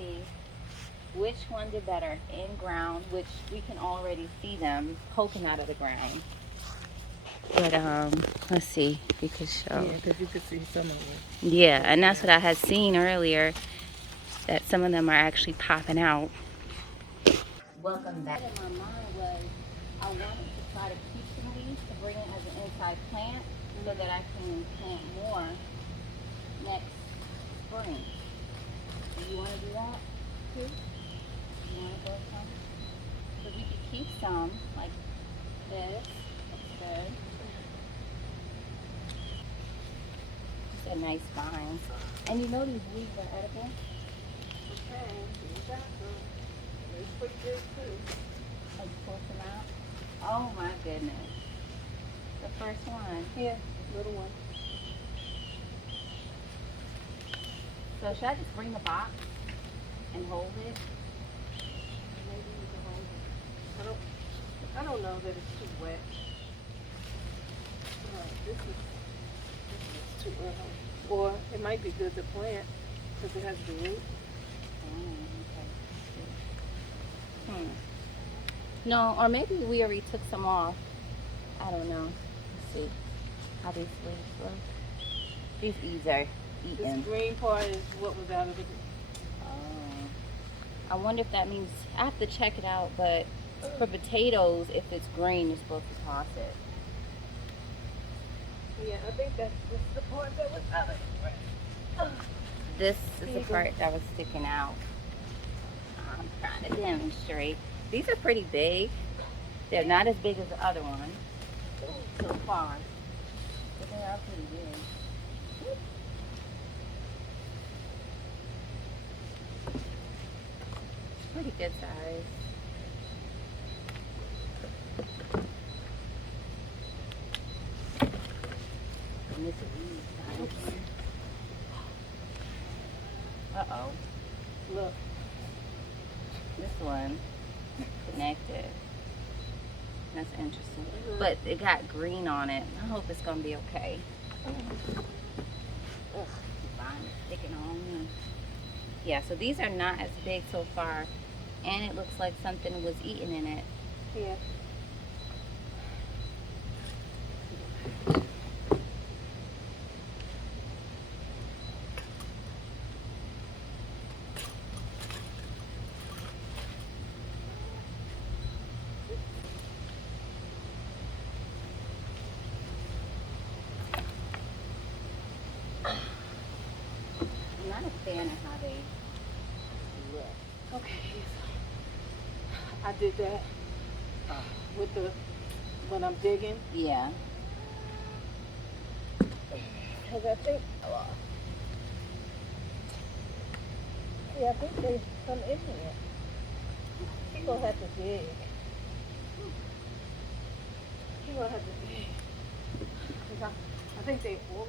see which one did better in ground, which we can already see them poking out of the ground. But let's see if we could show. Yeah, because you could see some of them. Yeah, and that's what I had seen earlier, that some of them are actually popping out. Welcome back. In my mind was I wanted to try to keep some of these to bring it as an inside plant so that I can plant more next spring. Do you want to do that too? You want to go some? So we could keep some like this. Looks good. Just a nice vine. And you know these leaves are edible? Okay, you got them. They're pretty good too. Like pull them out. Oh my goodness. The first one. Yeah, little one. So should I just bring the box and hold it? Maybe you can hold it. I don't know that it's too wet. This is too early. Or it might be good to plant because it has the root. Oh, okay. No, or maybe we already took some off. I don't know. Let's see how these leaves look. These leaves are eaten. This green part is what was out of the. I wonder if that means I have to check it out. But for potatoes, if it's green, you're supposed to toss it. Yeah, I think that's the part that was out of the ground. This is the part that was sticking out. I'm trying to demonstrate. These are pretty big. They're not as big as the other ones so far, but they are pretty big. Pretty good size. And this is size. Uh-oh. Look. This one connected. That's interesting. But it got green on it. I hope it's gonna be okay. Ugh, the vine is sticking on me. Yeah, so these are not as big so far, and it looks like something was eaten in it. Yeah. I'm not a fan of how they look. Okay. I did that with when I'm digging. Yeah. Because I think, I think there's some in here. You're going to have to dig. You're going to have to dig. 'Cause I think they all.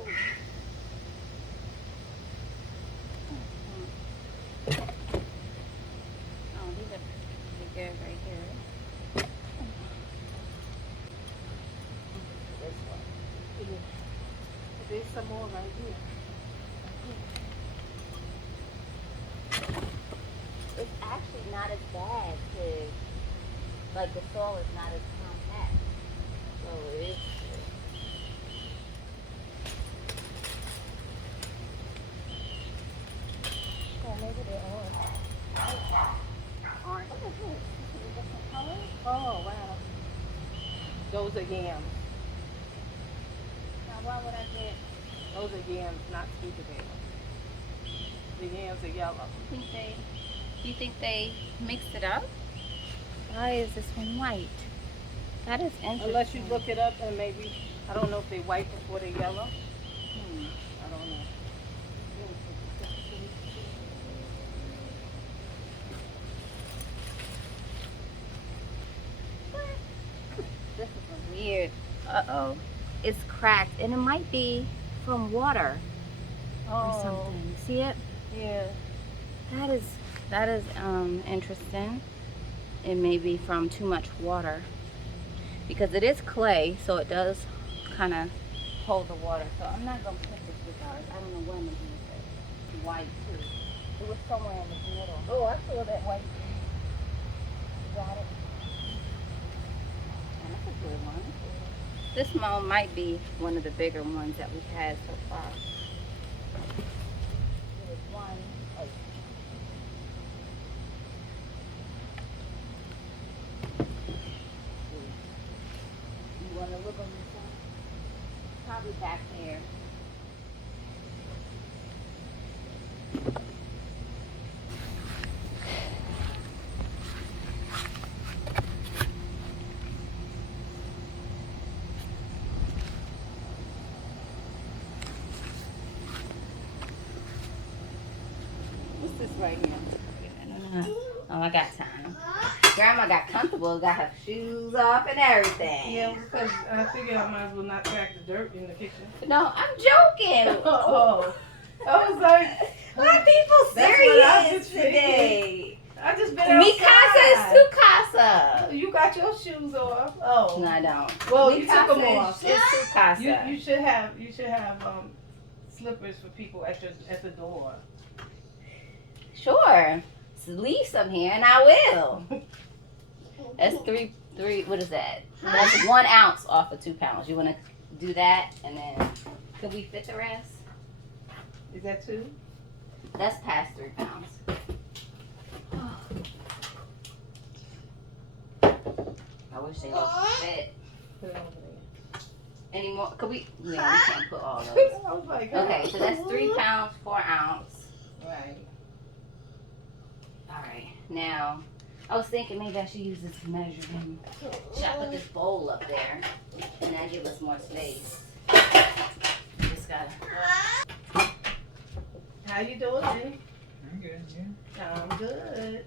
Oh, these are pretty good right here. This one. There's some more right here. It's actually not as bad to, like the soil is not as compact. So it is good. Oh, maybe they are. Orange. Look at this. This is a different color. Oh, wow. Those are yams. Now why would I get, Those are yams, not sweet potatoes. The yams are yellow. do you think they mixed it up? Why is this one white? That is interesting. Unless you look it up and maybe, I don't know if they white before they yellow. Hmm. I don't know. This is weird. Uh-oh. It's cracked, and it might be from water or something. See it? Yeah. That is interesting. It may be from too much water because it is clay, so it does kind of hold the water. So I'm not gonna put this with ours. I don't know what I'm gonna do with it. White too. It was somewhere in the middle. Oh, I saw that white. You got it? Yeah, that's a good one. This one might be one of the bigger ones that we've had so far. There was one. Oh. You want to look on this one? Probably back there. What's this right here? Oh, I got time. Grandma got comfortable, got her shoes off and everything. Yeah, because I figured I might as well not track the dirt in the kitchen. No, I'm joking. Oh, I was like, Why are people That's what I serious just figured. today? I just been Mi casa is outside. su casa. You got your shoes off. Oh, No, I don't. Well, Mi you took casa them off. is su casa. you should have slippers for people at the door. Sure. Leave some here and I will. That's three, what is that? That's 1 ounce off of 2 pounds. You want to do that and then, could we fit the rest? Is that 2? That's past 3 pounds. I wish they all fit. Put it over there. Any more? Could we? Yeah, we can't put all those. I was like, Okay, so that's 3 pounds, 4 ounce. Right. All right, now, I was thinking maybe I should use this measuring. Should I put this bowl up there? And that give us more space. Just gotta. How you doing, Jenny? I'm good, yeah. I'm good.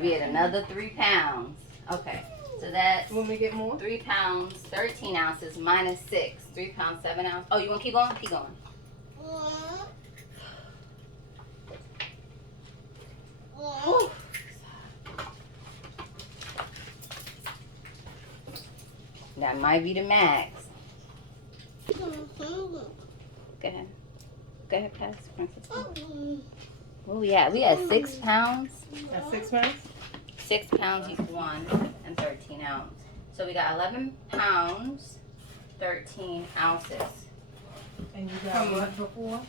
We had another 3 pounds. Okay, so that's When we get more? 3 pounds, 13 ounces minus 6. 3 pounds, 7 ounces. Oh, you want to keep going? Keep going. Whew. That might be the max. Go ahead. Go ahead, pass, Princess. What we at? We had 6 pounds. That's 6 pounds? 6 pounds each one and 13 ounce. So we got 11 pounds, 13 ounces. And you got what before?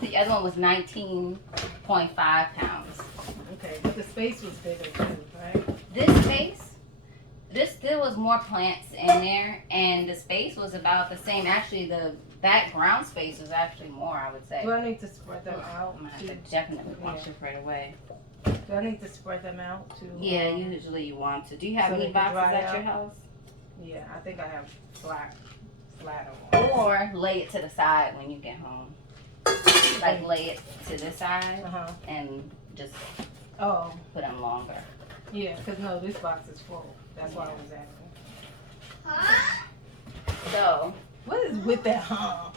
The other one was 19.5 pounds. Okay, but the space was bigger too, right? This space, there was more plants in there, and the space was about the same. Actually, the background space was actually more, I would say. Do I need to spread them out? I'm gonna have to definitely wash it right away. Do I need to spread them out too? Yeah, usually you want to. Do you have So they any can boxes dry at your out? house? Yeah, I think I have flatter ones. Or lay it to the side when you get home. Like lay it to this side Uh-huh. and just Oh, put them longer. yeah, because no, this box is full. That's why I was asking. So, What is with that, huh?